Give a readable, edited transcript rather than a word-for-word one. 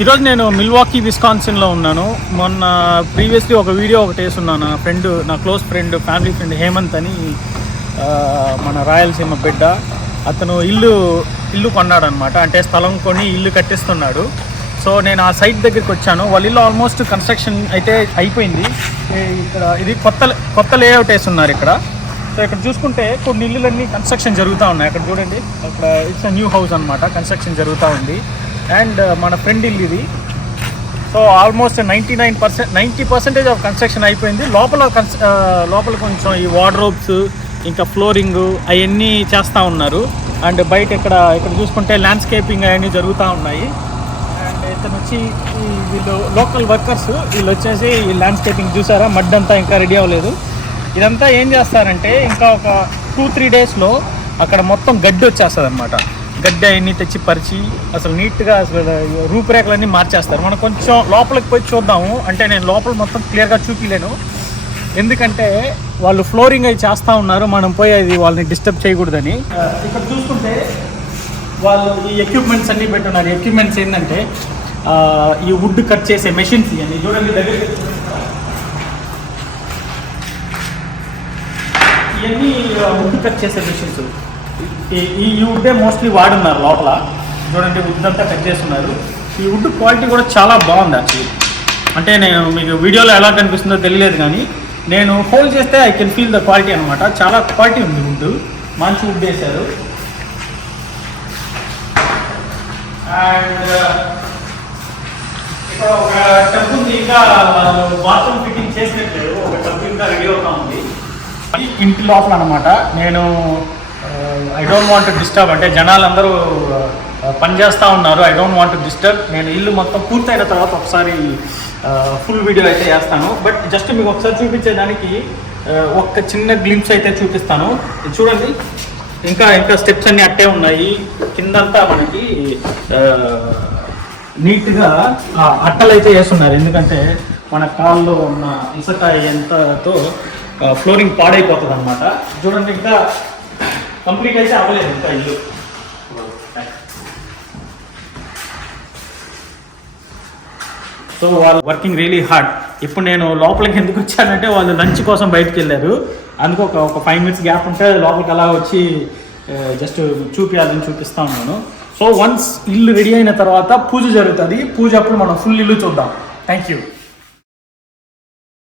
ఈరోజు నేను మిల్వాకీ విస్కాన్సిన్లో ఉన్నాను. మొన్న ప్రీవియస్లీ ఒక వీడియో ఒకటి వేసున్నాను. నా ఫ్రెండ్, నా close friend, family friend Hemant అని, మన రాయలసీమ బిడ్డ. అతను ఇల్లు కొన్నాడు అనమాట. అంటే స్థలం కొని ఇల్లు కట్టిస్తున్నాడు. సో నేను ఆ సైట్ దగ్గరికి వచ్చాను. వాళ్ళ ఇల్లు ఆల్మోస్ట్ కన్స్ట్రక్షన్ అయితే అయిపోయింది. ఇక్కడ ఇది కొత్త లేఅవుట్ వేస్తున్నారు ఇక్కడ. సో ఇక్కడ చూసుకుంటే కొన్ని ఇల్లులన్నీ కన్స్ట్రక్షన్ జరుగుతూ ఉన్నాయి. అక్కడ చూడండి, అక్కడ ఇట్స్ న్యూ హౌస్ అనమాట, కన్స్ట్రక్షన్ జరుగుతూ ఉంది. అండ్ మన ఫ్రెండ్ ఇల్లు ఇది. సో ఆల్మోస్ట్ 90% ఆఫ్ కన్స్ట్రక్షన్ అయిపోయింది. లోపల కొంచెం ఈ వార్డ్రోబ్స్, ఇంకా ఫ్లోరింగ్ అవన్నీ చేస్తూ ఉన్నారు. అండ్ బయట ఇక్కడ చూసుకుంటే ల్యాండ్స్కేపింగ్ అవన్నీ జరుగుతూ ఉన్నాయి. అండ్ ఇతను వచ్చి వీళ్ళు లోకల్ వర్కర్స్, వీళ్ళు వచ్చేసి ఈ ల్యాండ్స్కేపింగ్ చూసారా, మడ్ అంతా ఇంకా రెడీ అవ్వలేదు. ఇదంతా ఏం చేస్తారంటే ఇంకా ఒక 2-3 డేస్లో అక్కడ మొత్తం గడ్డి వచ్చేస్తుంది అనమాట. గడ్డి అవన్నీ తెచ్చి పరిచి అసలు నీట్గా అసలు రూపురేఖలన్నీ మార్చేస్తారు. మనం కొంచెం లోపలికి పోయి చూద్దాము. అంటే నేను లోపల మొత్తం క్లియర్గా చూపించలేను, ఎందుకంటే వాళ్ళు ఫ్లోరింగ్ అవి చేస్తూ ఉన్నారు. మనం పోయి అది వాళ్ళని డిస్టర్బ్ చేయకూడదని. ఇక్కడ చూసుకుంటే వాళ్ళు ఈ ఎక్విప్మెంట్స్ అన్నీ పెట్టున్నారు. ఎక్విప్మెంట్స్ ఏంటంటే ఈ వుడ్ కట్ చేసే మెషిన్స్ ఇవన్నీ చూడండి, దగ్గరికి ఇవన్నీ వుడ్ కట్ చేసే మెషిన్స్. ఈ వుడ్డే మోస్ట్లీ వాడున్నారు లోపల. చూడండి, వుడ్ అంతా కట్ చేస్తున్నారు. ఈ వుడ్ క్వాలిటీ కూడా చాలా బాగుంది యాక్చువల్లీ. అంటే నేను మీకు వీడియోలో ఎలా కనిపిస్తుందో తెలియలేదు, కానీ నేను హోల్డ్ చేస్తే I can feel the quality అనమాట. చాలా క్వాలిటీ ఉంది వుడ్, మంచి వుడ్ వేశారు. అండ్ ఇక్కడ ఒక టబ్ ఉంది, ఇంకా బాత్రూమ్ ఫిట్టింగ్ చేసినట్లేదు. ఒక టబ్ ఇంకా రెడీ అవుతా ఉంది. ఇంటి లోపల అనమాట. నేను I don't want to disturb, అంటే జనాలు అందరూ పనిచేస్తూ ఉన్నారు. I don't want to disturb. నేను ఇల్లు మొత్తం పూర్తయిన తర్వాత ఒకసారి ఫుల్ వీడియో అయితే చేస్తాను. బట్ జస్ట్ మీకు ఒకసారి చూపించేదానికి ఒక చిన్న గ్లింప్స్ అయితే చూపిస్తాను. చూడండి, ఇంకా స్టెప్స్ అన్నీ అట్టే ఉన్నాయి. కిందంతా మనకి నీట్గా అట్టలు అయితే వేస్తున్నారు. ఎందుకంటే మన కాల్లో ఉన్న ఇసుక ఎంతతో ఫ్లోరింగ్ పాడైపోతుంది అనమాట. చూడండి, ఇంకా కంప్లీట్ అయితే అవ్వలేదు ఇంకా ఇల్లు. సో వాళ్ళు వర్కింగ్ రియలీ హార్డ్. ఇప్పుడు నేను లోపలికి ఎందుకు వచ్చానంటే వాళ్ళు లంచ్ కోసం బయటకు వెళ్ళారు. అందుకు ఒక 5 minutes గ్యాప్ ఉంటే లోపలికి అలా వచ్చి జస్ట్ చూపించాలని చూపిస్తా ఉన్నాను. సో వన్స్ ఇల్లు రెడీ అయిన తర్వాత పూజ జరుగుతుంది. పూజ అప్పుడు మనం ఫుల్ ఇల్లు చూద్దాం. Thank you.